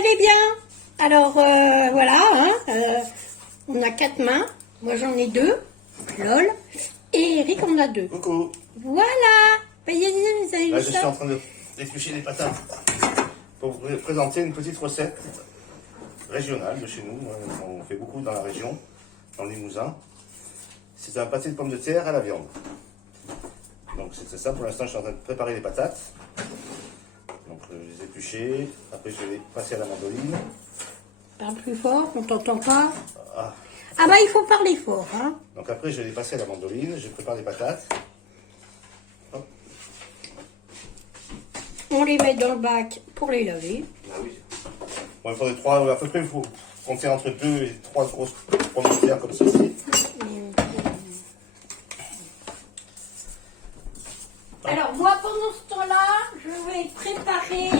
allez bien? Alors, voilà, hein, on a 4 mains. Moi, j'en ai 2. Lol. Et Eric en a 2. Coucou. Voilà. Voyez, vous avez Là, vu je ça? suis en train d'éplucher des patates pour vous présenter une petite recette régionale de chez nous. On fait beaucoup dans la région, dans le Limousin. C'est un pâté de pommes de terre à la viande. Donc c'est ça, pour l'instant je suis en train de préparer les patates. Donc je les ai épluchées, après je vais les passer à la mandoline. Parle plus fort, on t'entend pas. Ah. Ah bah il faut parler fort, hein. Donc après je vais les passer à la mandoline, je prépare les patates. Hop. On les met dans le bac pour les laver. Ah oui. Bon, il faudrait 3, à peu près il faut compter entre 2 et 3 grosses pommes de terre comme ceci. Alors moi pendant ce temps-là, je vais préparer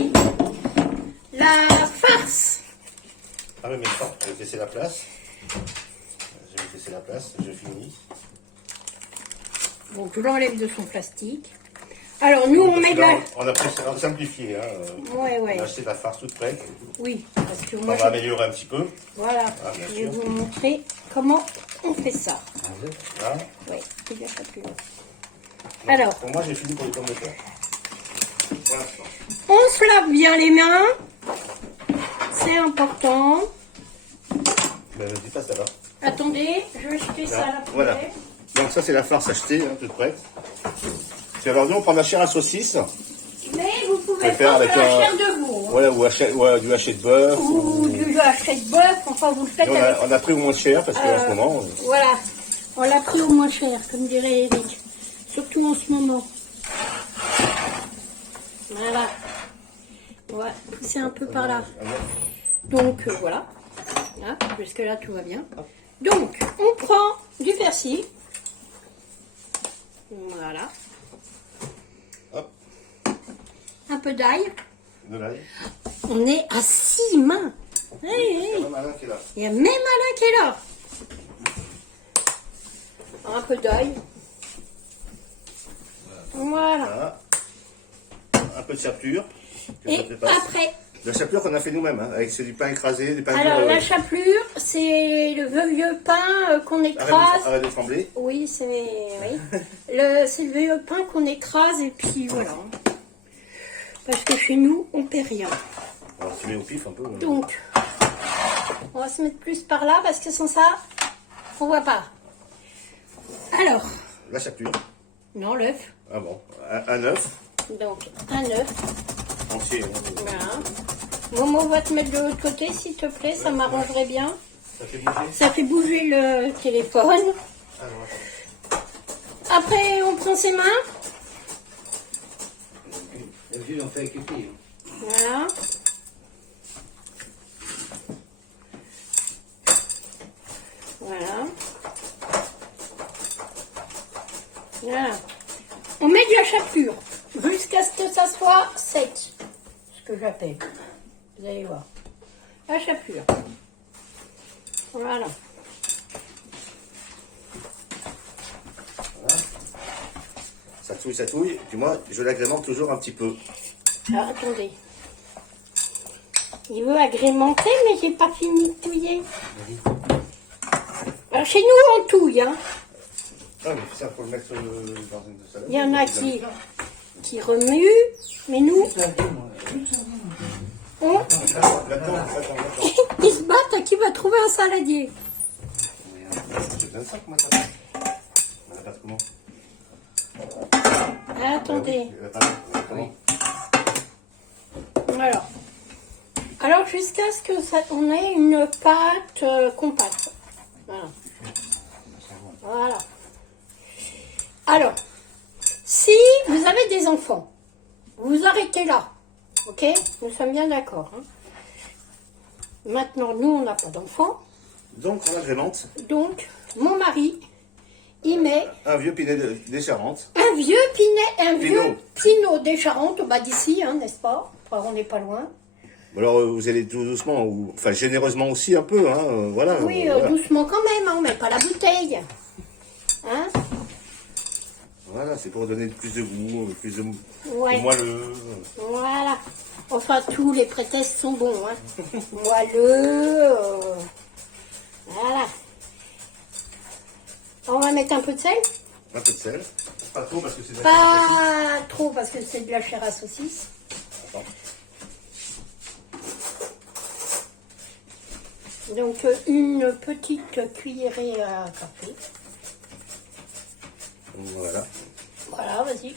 la farce. Ah oui, mais attends, je vais laisser la place. Je vais laisser la place, je finis. Donc je l'enlève de son plastique. Alors nous on met de la... On a pu simplifier. Hein. Ouais. On a acheté de la farce toute prête. Oui, parce que On moi va améliorer un petit peu. Voilà, Ah, bien je vais sûr. vous montrer comment on fait ça. Hein. Oui, c'est bien ça plus long. Donc, Alors. pour moi, j'ai fini pour les pommes de terre. Pour l'instant. On se lave bien les mains. C'est important. Ben, dis pas ça va. Attendez, je vais jeter ça à la poubelle. Voilà. Donc ça, c'est la farce achetée, hein, toute prête. Alors nous, on prend de la chair à saucisse. Mais vous pouvez peut faire prendre de avec la un- chair de veau. Hein. Ouais, du haché de bœuf. Ou du haché de bœuf, enfin vous le faites Nous, avec... on a pris au moins cher parce qu'en ce moment. Voilà, on l'a pris au moins cher, comme dirait Eric. Surtout en ce moment. Voilà. On va pousser un peu par là. Donc voilà. Là, jusque là tout va bien. Donc on prend du persil. Voilà. Hop, Un peu d'ail. de l'ail. On est à 6 mains. Hey, Il y hey. a même Alain qui est là. Il y a même Alain qui est là. Un peu d'ail. Voilà. Voilà. Un peu de chapelure. que je Et prépare. après, La chapelure qu'on a fait nous-mêmes, hein, avec c'est du pain écrasé, du pain alors dur. la chapelure, c'est le vieux pain qu'on écrase. Arrête de trembler. Oui, c'est c'est le vieux pain qu'on écrase et puis voilà. Parce que chez nous, on paie rien. Alors tu mets au pif un peu. Donc, on va se mettre plus par là parce que sans ça, on voit pas. Alors, La chapelure. non, l'œuf. Ah bon. Un œuf Donc, un œuf. entier. Hein. Voilà. Momo va te mettre de l'autre côté, s'il te plaît, ça m'arrangerait bien. Ça fait bouger. Ça fait bouger le téléphone. Alors, Après, on prend ses mains. D'habitude, on fait avec les filles. Voilà. Voilà. Voilà. On met de la chapelure jusqu'à ce que ça soit sec. Ce que j'appelle. Vous allez voir. La chapelure. Voilà. ça touille. Puis moi, je l'agrémente toujours un petit peu. Alors, attendez. Il veut agrémenter, mais j'ai pas fini de touiller. Alors, chez nous, on touille, hein. Ah mais ça, faut le mettre dans une salade. Il y en a qui remuent, mais nous, on, L'attends. ils se battent à qui va trouver un saladier. J'ai besoin de ça, comment ça passe? On la passe comment? Attendez. Comment? Alors jusqu'à ce que ça, on ait une pâte compacte. Voilà. Voilà. Alors, si vous avez des enfants, vous arrêtez là. Ok? Nous sommes bien d'accord. Hein? Maintenant, nous, on n'a pas d'enfants. Donc on agrémente Donc, mon mari, il met un vieux pinet des Charentes. un vieux Pinot. pinot des Charentes, bah d'ici, hein, n'est-ce pas? Enfin, on n'est pas loin. Alors vous allez tout doucement, ou enfin généreusement aussi un peu, hein, voilà. Oui, voilà. doucement quand même, hein, on met pas la bouteille. Hein? Voilà, c'est pour donner plus de goût, plus de Ouais. moelleux. Voilà. Enfin, tous les prétextes sont bons. Hein. Moelleux. Voilà. On va mettre un peu de sel. Un peu de sel. Pas trop parce que c'est de la Pas trop parce que c'est de la chair à saucisse. Attends. Donc une petite cuillerée à café. Voilà. Voilà, vas-y.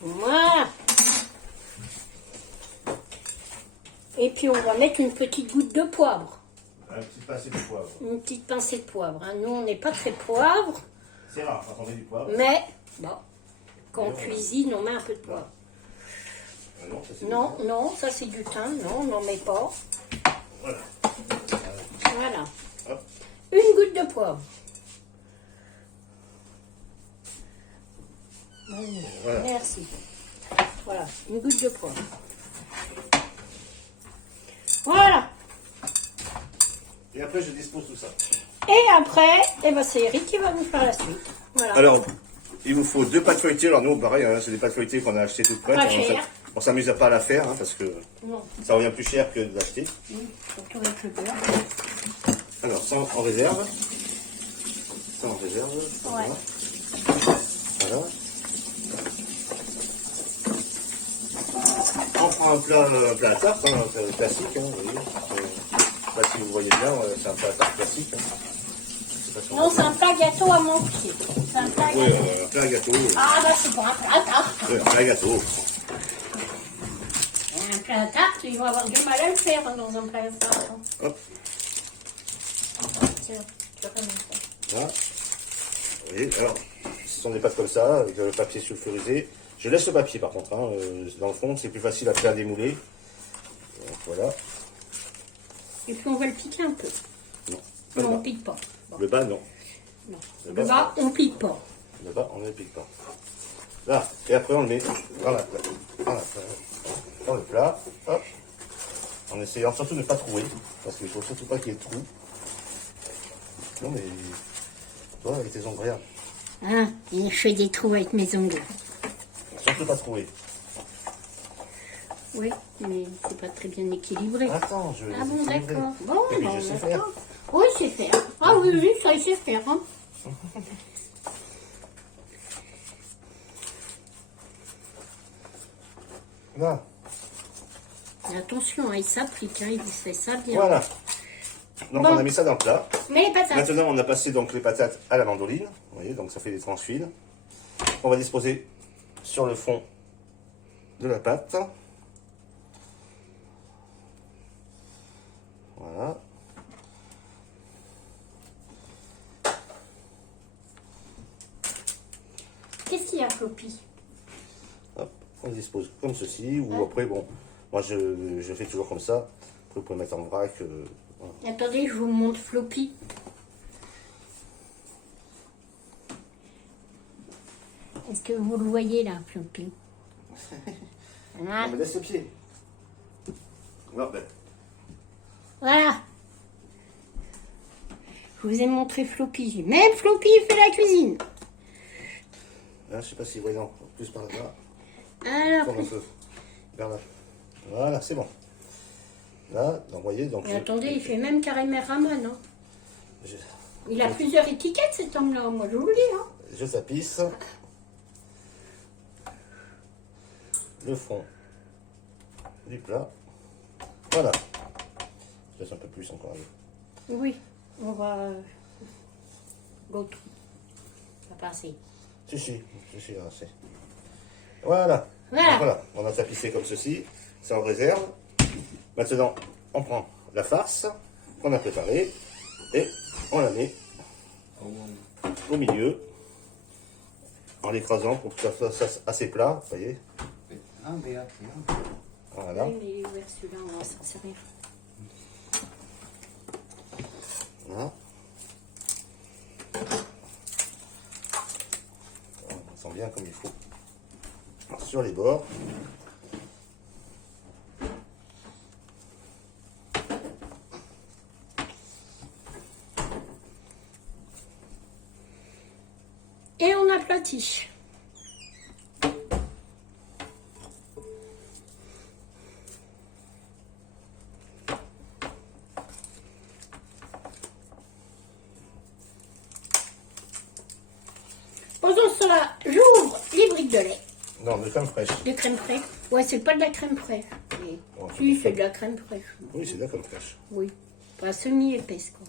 Voilà. Et puis on va mettre une petite goutte de poivre. Un petit pincée de poivre. Une petite pincée de poivre. Hein. Nous, on n'est pas très poivre, C'est rare quand on met du poivre. mais bon, quand on cuisine, on met un peu de poivre. Ah non, ça, c'est Non, non, ça c'est du thym. Non, on n'en met pas. Voilà. Voilà. Hop. Une goutte de poivre. Vas-y. Voilà. Merci. Voilà, une goutte de poivre. Voilà. Et après, je dispose tout ça. Et après, eh ben, c'est Eric qui va vous faire la suite. Voilà. Alors, il vous faut 2 pâtes feuilletées. Alors nous, pareil, hein, c'est des pâtes feuilletées qu'on a achetées toutes prêtes. Pas On cher. on s'amuse à pas à la faire hein, parce que Non, ça revient plus cher que d'acheter. surtout avec le beurre. Alors, ça en réserve. Ça en réserve. Ouais. Voilà. On prend un plat à tarte, hein, classique. Hein, vous voyez. Je sais pas si vous voyez bien, c'est un plat à tarte classique. Hein. Je sais pas si on Non, voit c'est bien. un plat gâteau à mon pied. C'est un plat Oui, gâteau. un plat à gâteau. Ah, bah c'est pas un plat à tarte. Oui, un plat à gâteau. Un plat à tarte, ils vont avoir du mal à le faire hein, dans un plat à tarte. hein. Hop, Tiens, tu vas remettre ça. voilà. Vous voyez, alors, ce sont des pâtes comme ça, avec le papier sulfurisé. Je laisse le papier par contre, hein, dans le fond, c'est plus facile après à démouler. Donc, voilà. Et puis on va le piquer un peu. Non, Non, pas le on bas. pique pas. Bon, Le bas, non. non. Le Le bas, bas, on pique pas. Le bas, on ne le pique pas. Là, et après on le met dans le plat. Hop. En essayant surtout de ne pas trouer, parce qu'il ne faut surtout pas qu'il y ait de trou. Non mais, toi avec tes ongles, regarde. Ah, et je fais des trous avec mes ongles. Surtout pas trouer. Oui, mais c'est pas très bien équilibré. Attends, je vais Ah les bon, équilibrer. d'accord. Bon, Oui, mais bon, je sais d'accord. faire. Oui, c'est faire. Ah oui, oui, ça, il sait faire. Hein. Là, Mais attention, hein, il s'applique, hein, il fait ça bien. voilà. Donc Bon. on a mis ça dans le plat. Mais les patates. Maintenant, on a passé donc les patates à la mandoline. Vous voyez, donc ça fait des tranches fines. On va disposer sur le fond de la pâte. Voilà. Qu'est-ce qu'il y a, Floppy? Hop, on dispose comme ceci. Ou Ouais. après, bon, moi je fais toujours comme ça. Après, vous pouvez mettre en vrac. Voilà. Attendez, je vous montre Floppy. Est-ce que vous le voyez là, Floppy? Voilà. Non, mais laisse le pied. Non, ben, Voilà. Je vous ai montré Floppy. Même Floppy fait la cuisine. là, je sais pas si vous voyez, non, plus par là-bas. Alors, Tourne un peu. Vers là. Voilà, c'est bon. Là, donc, vous voyez, donc. et attendez, il fait même carrément ramen. Hein. je- Il a plusieurs étiquettes cet homme-là, moi je vous le dis. Hein. je tapisse le fond du plat. Voilà. Je laisse un peu plus encore. Oui, on va. L'autre. Ça va passer. Si, là, c'est. Voilà. Voilà. Donc, voilà. On a tapissé comme ceci. Ça en réserve. Maintenant, on prend la farce qu'on a préparée et on la met au milieu en l'écrasant pour que ça soit assez plat. Vous voyez. Ah, Béat, Voilà. Oui, mais il est ouvert celui-là, on va s'en servir. Voilà. On sent bien comme il faut sur les bords. on aplatit. Pendant ce temps-là, j'ouvre les briques de lait. Non, de crème fraîche. De crème fraîche. Ouais, c'est pas de la crème fraîche. Mais Oh, si, c'est de la crème fraîche. Oui, c'est de la crème fraîche. Oui. Pas semi-épaisse, quoi.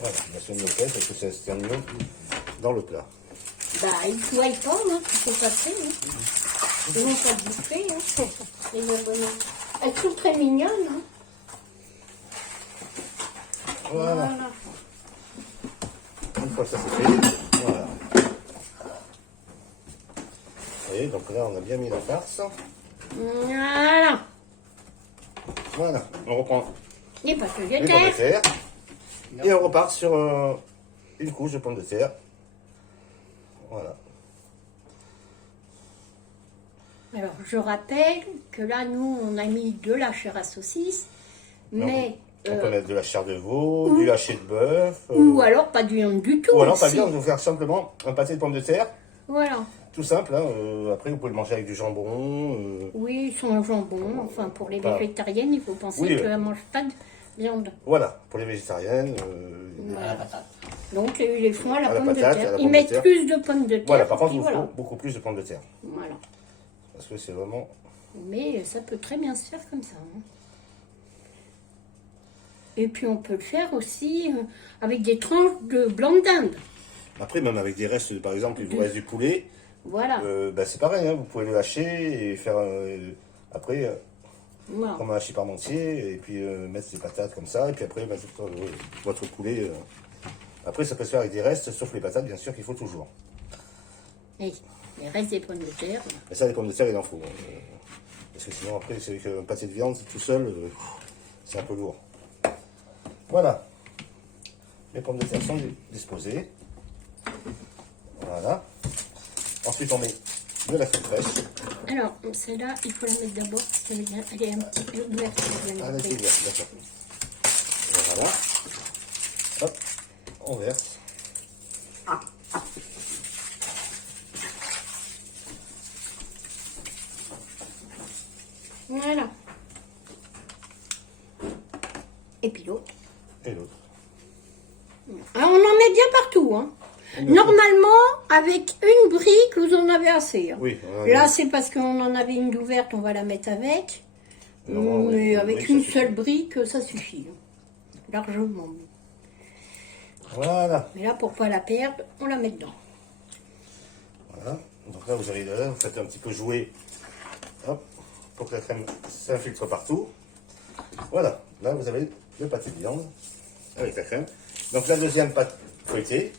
Voilà, la semi-épaisse, parce que ça se termine dans le plat. Bah, il faut être pas, hein. Il faut passer, hein. Ils vont pas bouffer, hein. Les abonnés. Elles sont très mignonnes, hein. Voilà. Une fois que ça c'est fait, voilà. Et donc là, on a bien mis la farce. Voilà. Voilà, on reprend Les pâtes de les pommes de terre. terre. Et on repart sur une couche de pommes de terre. Voilà. Alors, je rappelle que là, nous, on a mis de la chair à saucisse, mais... On peut mettre de la chair de veau, du haché de bœuf. Ou alors pas de viande du tout. Ou alors pas aussi. bien, on va faire simplement un pâté de pommes de terre. Voilà. Tout simple, hein. Après vous pouvez le manger avec du jambon. Oui, sans jambon. Enfin, pour les Pas- végétariennes, il faut penser Oui, qu'elles ne mangent pas de viande. Voilà, pour les végétariennes. À la patate. Donc, ils les font à la À la pomme de patate, à terre. la Ils pomme de mettent terre. plus de pommes de terre. Voilà, par contre, puis il vous voilà. faut beaucoup plus de pommes de terre. Voilà. Parce que c'est vraiment... Mais ça peut très bien se faire comme ça. Hein. Et puis, on peut le faire aussi avec des tranches de blanc de dinde. Après, même avec des restes, par exemple, il vous reste du poulet, Voilà. bah, c'est pareil, hein, vous pouvez le hacher et faire... après, Voilà. comme un hachis parmentier, et puis mettre des patates comme ça, et puis après, mettre votre poulet... Après, ça peut se faire avec des restes, sauf les patates, bien sûr, qu'il faut toujours. Et les restes des pommes de terre. Mais ça, les pommes de terre, il en faut. Parce que sinon, après, c'est qu'un pâté de viande tout seul, c'est un peu lourd. Voilà. Les pommes de terre sont disposées. Voilà. Ensuite, on met de la crème fraîche. Alors, celle-là, il faut la mettre d'abord parce qu'elle est un petit peu ouverte. Ah, là, c'est bien, d'accord. Voilà. Hop, on verse. Voilà. Et puis l'autre. Et l'autre. Alors, on en met bien partout. Hein. Normalement, avec une brique, vous en avez assez. Hein. Oui. Là, c'est parce qu'on en avait une d'ouverte, on va la mettre avec. Non, Mais oui, avec oui, une ça seule suffit. brique, ça suffit. Hein. Largement. Voilà. Mais là, pour pas la perdre, on la met dedans. Voilà. Donc là, vous arrivez là, vous faites un petit peu jouer. Hop. Pour que la crème s'infiltre partout. Voilà. Là, vous avez le pâté de viande avec la crème. Donc la deuxième pâte feuilletée.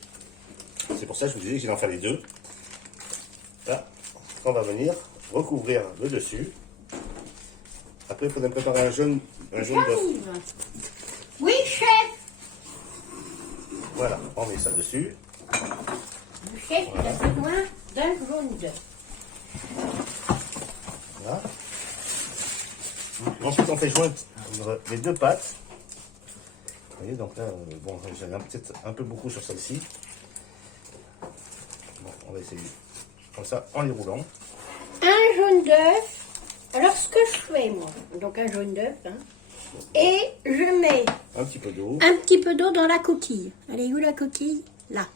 C'est pour ça que je vous disais que j'allais en faire les deux. Là, on va venir recouvrir le dessus. Après, il faudrait préparer un jaune d'œuf. J'arrive. Oui, chef. Voilà, on met ça dessus. Le chef, il a besoin d'un jaune d'œuf. Voilà. Ensuite, on fait joindre les deux pâtes. Vous voyez, donc là, bon, j'en ai peut-être un peu beaucoup sur celle-ci. Bon, on va essayer comme ça, en les roulant. Un jaune d'œuf. Alors, ce que je fais, moi, donc un jaune d'œuf, hein, et je mets Un petit peu d'eau. un petit peu d'eau dans la coquille. Elle est où la coquille? Là.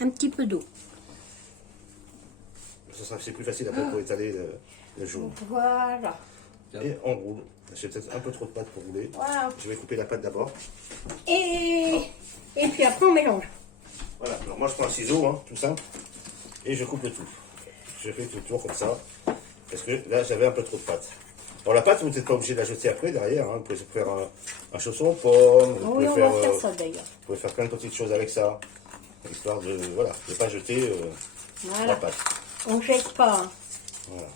Un petit peu d'eau. C'est plus facile après pour étaler le jaune. Voilà. Et on roule. J'ai peut-être un peu trop de pâte pour rouler. Voilà. Je vais couper la pâte d'abord. Et puis après, on mélange. Voilà, alors moi je prends un ciseau, hein, tout simple, et je coupe le tout. Je fais tout le tour comme ça, parce que là j'avais un peu trop de pâte. Alors la pâte, vous n'êtes pas obligé de la jeter après, derrière, hein. Vous pouvez faire un chausson aux pommes, vous Oui, pouvez on faire, va faire ça d'ailleurs. vous pouvez faire plein de petites choses avec ça, histoire de, voilà, de ne pas jeter la Voilà. pâte. On ne jette pas. Hein. Voilà.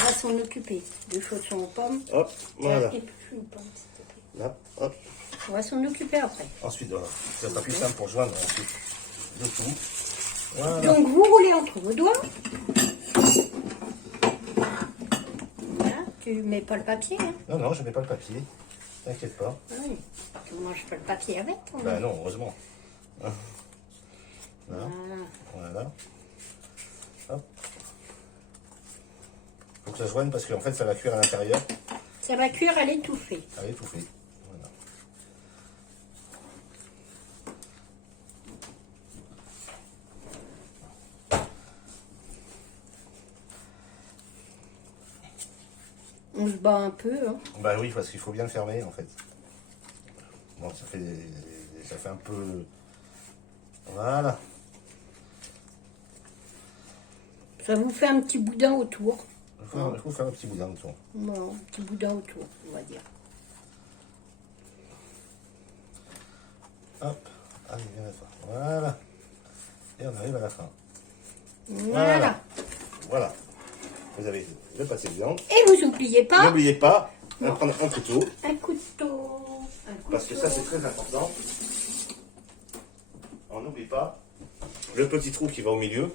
On va s'en occuper. Des chaussons aux pommes. Hop, voilà, Et puis une pomme, s'il te plaît. là, hop. On va s'en occuper après. Ensuite, voilà, ça sera plus simple pour joindre ensuite le tout. Voilà. Donc vous roulez entre vos doigts. Voilà, tu mets pas le papier. Hein. Non, non, je ne mets pas le papier, t'inquiète pas. Oui. Tu ne manges pas le papier avec. Ben non, heureusement. Hein. Là, Voilà. voilà. faut que ça se joigne parce qu'en fait, ça va cuire à l'intérieur. Ça va cuire à l'étouffer. À l'étouffer. Voilà. On se bat un peu. Hein. Bah oui, parce qu'il faut bien le fermer en fait. Bon, ça fait un peu. Voilà. Ça vous fait un petit boudin autour. Il faut faire un petit boudin autour. Non, un petit boudin autour, on va dire. Hop, allez, viens à toi. Voilà. Et on arrive à la fin. Voilà. Voilà. Vous avez le pâté de viande. Et vous n'oubliez pas N'oubliez pas de prendre un couteau. un couteau. Parce que ça, c'est très important. On n'oublie pas le petit trou qui va au milieu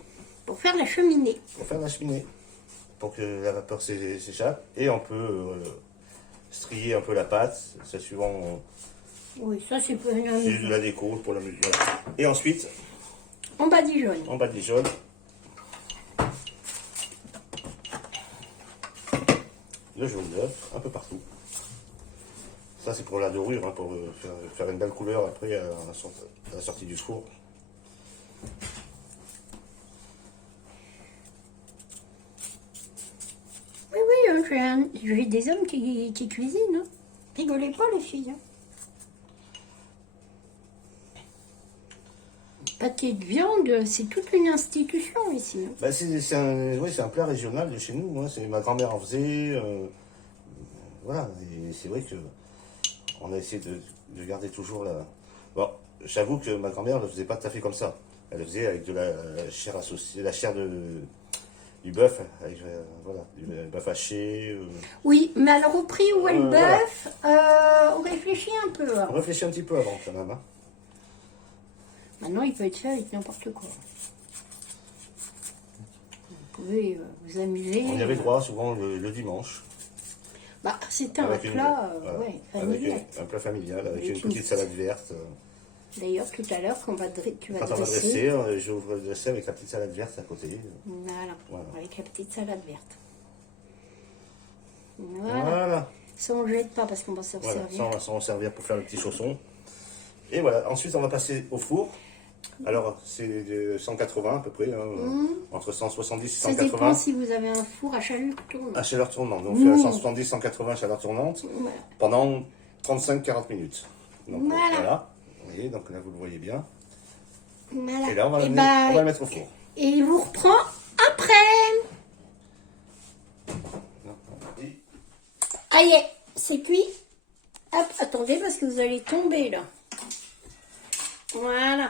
Pour faire la cheminée. pour faire la cheminée. Pour que la vapeur s'échappe. Et on peut strier un peu la pâte. C'est suivant. Oui, ça c'est pour une C'est de la déco pour la musique. Voilà. Et ensuite, On badigeonne. on badigeonne. Le jaune d'œuf, un peu partout. Ça, c'est pour la dorure, hein, pour faire une belle couleur après à la sortie du four. Oui, oui, hein, j'ai des hommes qui cuisinent. Hein. Rigolez pas, les filles. Hein. Pâté de viande, c'est toute une institution ici. Hein. Bah, c'est un plat régional de chez nous. Hein. Ma grand-mère en faisait. Voilà, et c'est vrai que on a essayé de garder toujours la. Bon, j'avoue que ma grand-mère ne le faisait pas tout à fait comme ça. Elle le faisait avec de la chair associée, la chair du bœuf, avec voilà, du bœuf haché. Oui, mais alors au prix où est le Voilà. bœuf, on réfléchit un peu. Hein. On réfléchit un petit peu avant quand même. Hein. Maintenant, il peut être fait avec n'importe quoi. Vous pouvez vous amuser. On y avait droit souvent le dimanche. Bah, c'est un Avec une- plat voilà, ouais, avec familial. un plat familial, avec Avec une une- petite salade verte. D'ailleurs, tout à l'heure, tu vas Quand on va dresser. dresser, j'ouvre le dresser avec la petite salade verte à côté. Voilà, Voilà. avec la petite salade verte. Voilà. Voilà. Ça, on ne jette pas parce qu'on va s'en Voilà, servir. ça on va s'en servir pour faire le petit chausson. Et voilà, ensuite on va passer au four. Alors c'est de 180 à peu près, hein, entre 170 et Ça dépend 180 si vous avez un four à chalume tournant. à chaleur tournante. Donc on fait à 170, 180 à chaleur tournante Voilà. pendant 35-40 minutes. Donc Voilà. voilà, vous voyez, donc là vous le voyez bien. Voilà. Et là on va, Et on va le mettre au four. et il vous reprend après. Et Aïe, c'est cuit. Hop, attendez parce que vous allez tomber là. Voilà.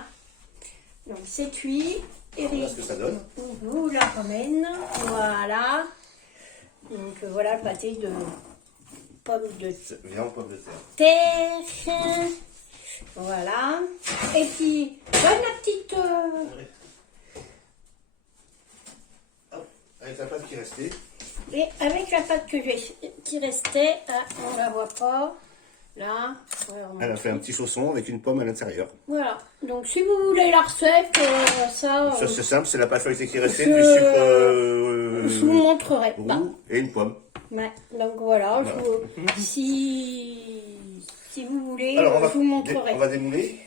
Donc c'est cuit. voilà ce que ça donne. On vous la ramène. Voilà. Donc voilà le pâté de pommes de Viande pomme de terre. terre. Voilà. Et puis, bonne petite. Hop, avec la pâte qui restait. Et avec la pâte qui restait, on la voit pas. Là. Voilà, on Elle a fait un petit chausson avec une pomme à l'intérieur. Voilà. Donc si vous voulez la recette, ça. Ça c'est simple, c'est la pâte feuilletée qui restait, je- du je vous sucre montrerai. roux Bah, et une pomme. ouais. Donc voilà. Voilà. Si vous voulez, Alors je vous montrerai. on va démouler.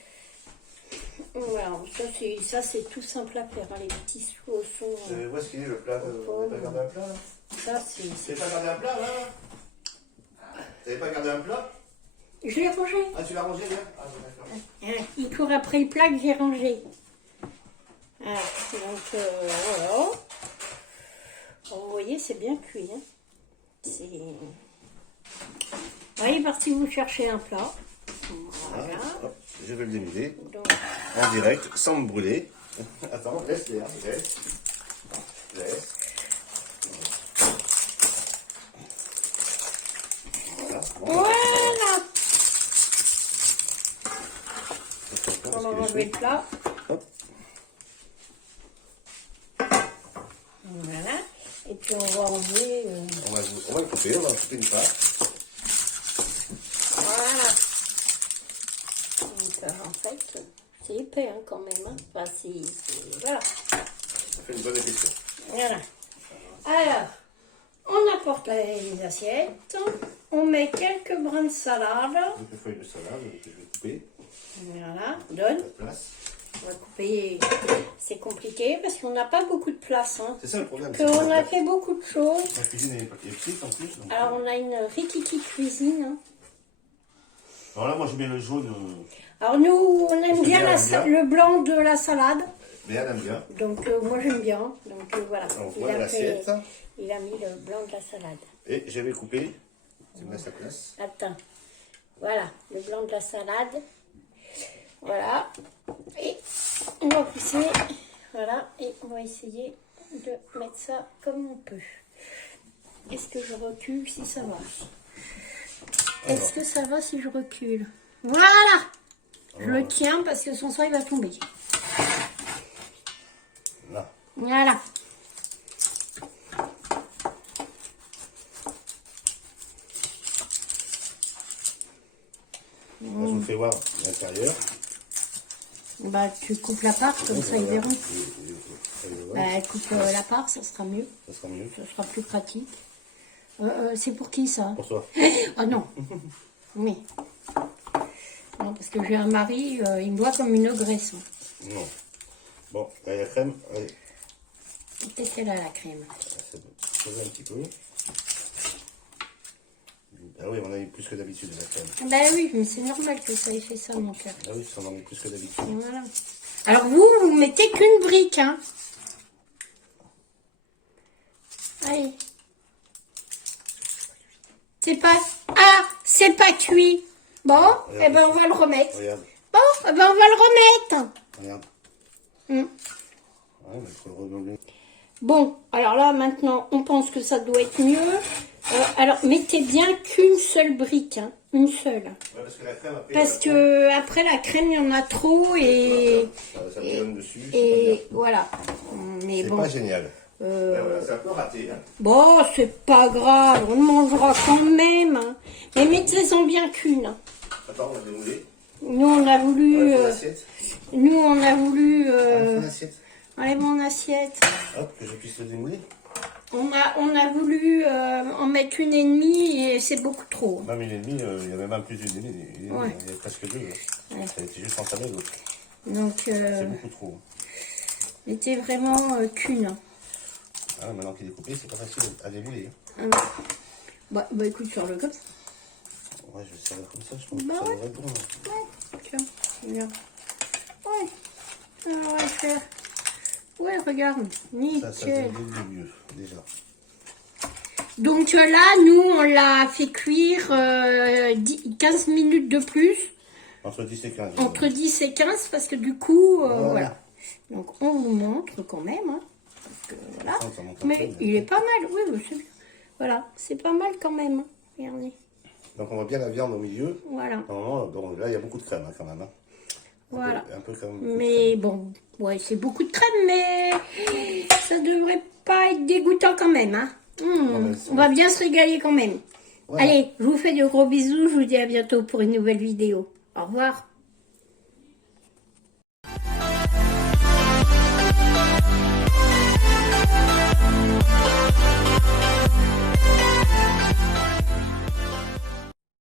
Voilà. Ça c'est tout simple à faire. Hein, les petits chaussons. Où est-ce qu'il est le plat Vous n'avez pas gardé un plat là Ça c'est. Vous n'avez pas gardé un plat là Vous n'avez pas gardé un plat Je l'ai rangé. Ah tu l'as rangé là Ah bon, d'accord. Hein, il court après le plat que j'ai rangé. Voilà. Donc voilà. Vous voyez, c'est bien cuit. Hein. C'est. Allez, parti vous chercher un plat. Voilà. Hop, je vais le démouler Donc, en direct, sans me brûler. Attends, laisse-les, hein, laisse. Voilà. Bon, voilà. on On va va enlever le plat. Hop. Voilà. Et puis on va enlever. On va le couper, on va couper une part. Voilà. Donc en fait, c'est épais hein, quand même. Hein. Enfin, voilà. Ça fait une bonne épaisseur. Voilà. Alors, On apporte les assiettes. On met quelques brins de salade. Quelques feuilles de salade que je vais couper. Voilà, donne. La place. On va couper. C'est compliqué parce qu'on n'a pas beaucoup de place. Hein. C'est ça le problème. On a fait beaucoup de choses. La cuisine est petite en plus. Donc, Alors on a une rikiki cuisine. Hein. alors là, moi je mets le jaune. Alors nous, on aime Parce que bien Léa aime bien. le blanc de la salade. Mais elle aime bien. Donc moi j'aime bien. Donc voilà. Alors, on voit l'assiette. Il a mis le blanc de la salade. Et j'avais coupé. Tu me laisses la place. Attends. Voilà, le blanc de la salade. Voilà. Et on va pousser. Voilà. Et on va essayer de mettre ça comme on peut. Est-ce que je recule si ça va? Est-ce que ça va si je recule? Voilà. Je le tiens parce que son sang il va tomber. Là. Voilà. Moi, je vous fais voir l'intérieur. Bah tu coupes la part comme ça ils verront. Voilà. Bah coupe la part, ça sera mieux. Ça sera mieux. Ça sera plus pratique. C'est pour qui ça? Pour toi. Ah non. Oui. Non, parce que j'ai un mari, il me voit comme une ogresse. Non. Bon, là, la crème. Allez. Qu'est-ce qu'elle a la crème? C'est bon. Poser un petit peu. Ah oui, on a eu plus que d'habitude la crème. Bah oui, mais c'est normal que ça ait fait ça, mon cœur. Ah oui, ça en a mis plus que d'habitude. Voilà. Alors vous mettez qu'une brique, hein. Allez. C'est pas... Ah, c'est pas cuit. Bon, eh ben on va le remettre. Regarde, Bon, eh ben on va le remettre. regarde. Hmm. Ouais, mais il faut le redoubler. Bon, alors là maintenant, on pense que ça doit être mieux. Alors mettez bien qu'une seule brique, hein. Une seule. Ouais, parce que la crème, après, Parce que après la crème, il y en a trop et... ça bouillonne dessus. Et voilà. Mais C'est bon. pas génial. Ouais, voilà, c'est un peu raté. Hein. Bon, c'est pas grave, on le mangera quand même. Hein. Mais mettez-en bien qu'une. Hein. Attends, on va dérouler. Nous, on a voulu... Enlève ton assiette. nous, on a voulu... Enlève ton assiette. enlève mon assiette. Hop, que je puisse le démouler. On a voulu en mettre une et demie et c'est beaucoup trop. Même une et demie, il y avait même plus d'une et demie. Il y Ouais. avait presque deux. Hein. Ouais. Ça était juste entamé l'autre. Donc, C'est beaucoup trop. mettez vraiment qu'une. Hein. Ah, maintenant qu'il est coupé, c'est pas facile à démouler. Hein. Bah écoute, sur le comme ça. Ouais, je vais servir comme ça, je pense Bah que ça ouais. devrait être bon. Hein. Ouais, tiens, regarde. Ouais, on va le faire. Ouais, regarde, Ça nickel. devrait être mieux, déjà. Donc là, nous, on l'a fait cuire 15 minutes de plus, Entre 10 et 15. entre 10 et 15, parce que du coup, Ouais. voilà. Donc on vous montre quand même, hein, parce que voilà. Ça monte un Mais peu, il est pas mal, oui, c'est bien. Voilà, c'est pas mal quand même, hein. Regardez, Donc on voit bien la viande au milieu. voilà, Normalement, bon, là il y a beaucoup de crème hein, quand même. Hein. voilà. Un peu quand même. beaucoup de Mais bon, ouais, c'est beaucoup de crème, mais ça devrait pas être dégoûtant quand même, hein. mais c'est On va bien se régaler quand même. Voilà. Allez, je vous fais de gros bisous, je vous dis à bientôt pour une nouvelle vidéo. Au revoir.